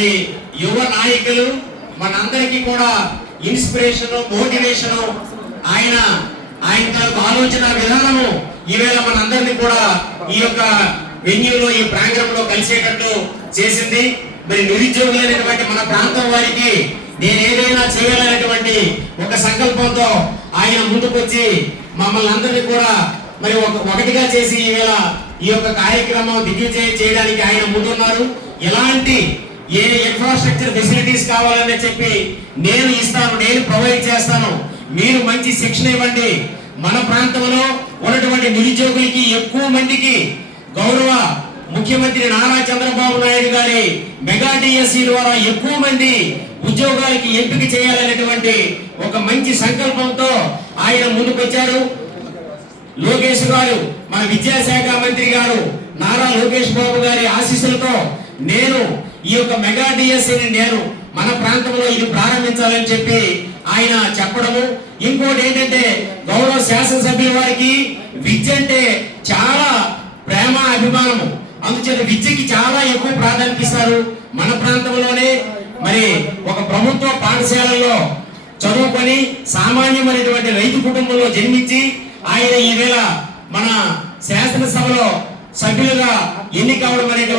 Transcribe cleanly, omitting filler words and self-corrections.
మరి యువ నాయకులు మనందరికీ కూడా ఇన్స్పిరేషన్, మోటివేషన్, ఆయన ఆలోచన విధానము ఈవేళ మనందరినీ కూడా ఈ యొక్క వెన్యూలో, ఈ ప్రాంగణంలో కలిసేటట్టు చేసింది. మరి నిరుద్యోగులైనటువంటి మన ప్రాంతం వారికి నేను ఏదైనా చేయాలనేటువంటి ఒక సంకల్పంతో ఆయన ముందుకొచ్చి మమ్మల్ని అందరినీ కూడా మరి ఒకటిగా చేసి ఈవేళ ఈ యొక్క కార్యక్రమం దిగ్విజయం చేయడానికి ఆయన ముందున్నారు. ఎలాంటి ఏ ఇన్ఫ్రాస్ట్రక్చర్ ఫెసిలిటీస్ కావాలని చెప్పి నేను ఇస్తాను, నేను ప్రొవైడ్ చేస్తాను, మీరు మంచి శిక్షణ ఇవ్వండి. మన ప్రాంతంలో ఉన్నటువంటి నిరుద్యోగులకి ఎక్కువ మందికి గౌరవ ముఖ్యమంత్రి నారా చంద్రబాబు నాయుడు గారి మెగా డిఎస్సి ద్వారా ఎక్కువ మంది ఉద్యోగాలకి ఎంపిక చేయాలనేటువంటి ఒక మంచి సంకల్పంతో ఆయన ముందుకొచ్చారు. లోకేష్ గారు, మన విద్యాశాఖ మంత్రి గారు నారా లోకేష్ బాబు గారి ఆశీస్సులతో నేను ఈ యొక్క మెగా డిఎస్సిని నేను మన ప్రాంతంలో ఇది ప్రారంభించాలని చెప్పి ఆయన చెప్పడము. ఇంకోటి ఏంటంటే గౌరవ శాసనసభ్యుల వారికి విద్య అంటే చాలా ప్రేమ, అభిమానము. అందుచేత విద్యకి చాలా ఎక్కువ ప్రాధాన్యత ఇస్తారు. మన ప్రాంతంలోనే మరి ఒక ప్రభుత్వ పాఠశాలలో చదువుకొని సామాన్యమైనటువంటి రైతు కుటుంబంలో జన్మించి ఆయన ఈవేళ మన శాసనసభలో సభ్యులుగా ఎన్నికవడం అనేది